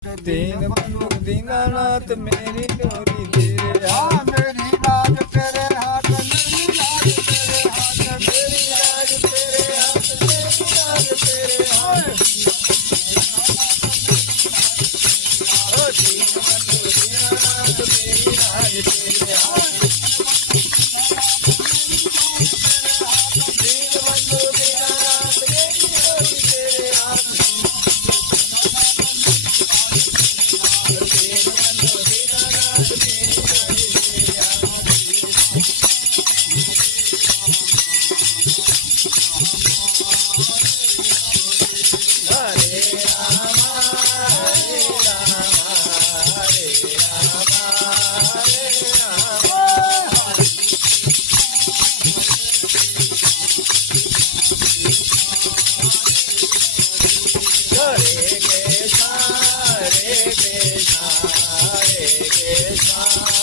दीन बंधु दीनानाथ मेरी डोरी तेरे हाँ मेरी लाज तेरे हाथ, मेरी लाज तेरे हाथ, मेरी लाज तेरे हाथ, मेरी लाज तेरे हाथ। ओ दीन बंधु दीनानाथ मेरी लाज तेरे हाथ। दीन बंधु दीनानाथ मेरी डोरी तेरे हाथ। दीन बंधु दीनानाथ मेरी डोरी तेरे हाथ। हरे रामा हरे रामा हरे रामा हरे रामा। हरे कृष्णा हरे कृष्णा हरे कृष्णा